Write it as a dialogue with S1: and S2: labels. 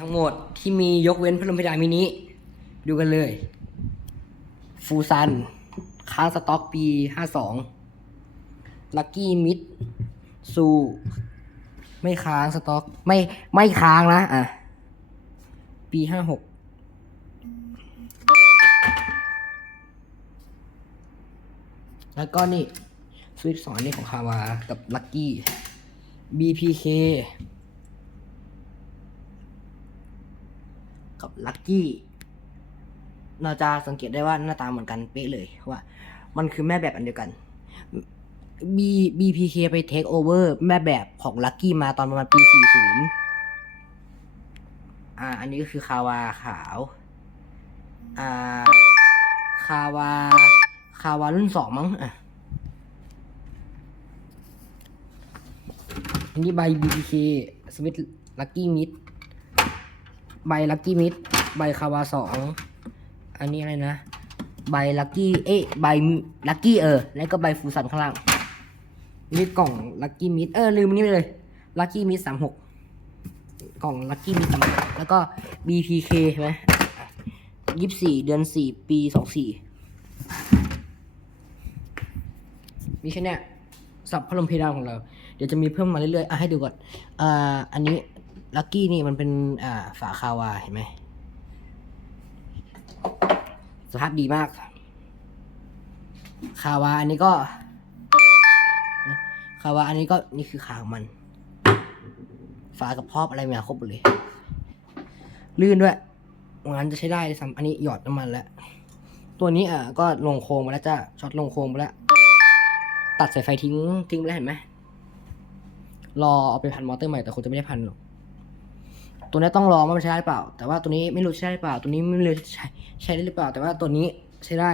S1: ทั้งหมดที่มียกเว้นพัดลมเพดานมินิดูกันเลย ฟูซัน ค้างสต็อกปี 52 ลักกี้มิดซูไม่ค้างสต็อก ไม่ไม่ค้างนะ อะ ปี 56แล้วก็นี่สวิตสอนนี่ของคาวา กับลักกี้ BPK กับลักกี้เราจะสังเกตได้ว่าหน้าตาเหมือนกันเป๊ะเลยว่า มันคือแม่แบบอันเดียวกัน B BPK ไปเทคโอเวอร์แม่แบบของลักกี้มาตอนประมาณปี 40 อ่า อันนี้ก็คือคาวาขาว อ่า คาวา คาวารุ่นสองมั้ง อะ อันนี้ใบ BPK สวิตลักกี้มิด ใบลักกี้มิดใบคาวาสองอันนี้อะไรนะใบลักกี้เอ๊ะใบลักกี้เออ แล้วก็ใบฟูซันข้างล่างนี่กล่องลักกี้มิดเออลืมอันนี้ไปเลยลักกี้มิดสามหกกล่องลักกี้มิดสามหกแล้วก็ BPK ใช่ไหมยี่สิบสี่เดือนสี่ปีสองสี่มีแค่เนี้ยสับพัดลมเพดานของเรา เดี๋ยวจะมีเพิ่มมาเรื่อยๆอะให้ดูก่อนอ่าอันนี้ ลักกี้นี่มันเป็นอ่าฝาคาวาเห็นไหม สภาพดีมาก คาวาอันนี้ก็ คาวาอันนี้ก็นี่คือขาของมัน ฝากับพอบอะไรมาครบเลย ลื่นด้วยงานจะใช้ได้เลยซ้ำอันนี้หยอดน้ำมันแล้ว ตัวนี้อะก็ลงโครงมาแล้วจ้ะช็อตลงโครงไปแล้ว ตัดสายไฟทิ้งทิ้งไปแล้วเห็นไหมรอเอาไปพันมอเตอร์ใหม่แต่คงจะไม่ได้พันหรอก ตัวนี้ต้องรอว่ามันใช้ได้หรือเปล่า แต่ว่าตัวนี้ไม่รู้ใช้ได้หรือเปล่า ตัวนี้ไม่รู้ใช้ใช้ได้หรือเปล่า แต่ว่าตัวนี้ใช้ได้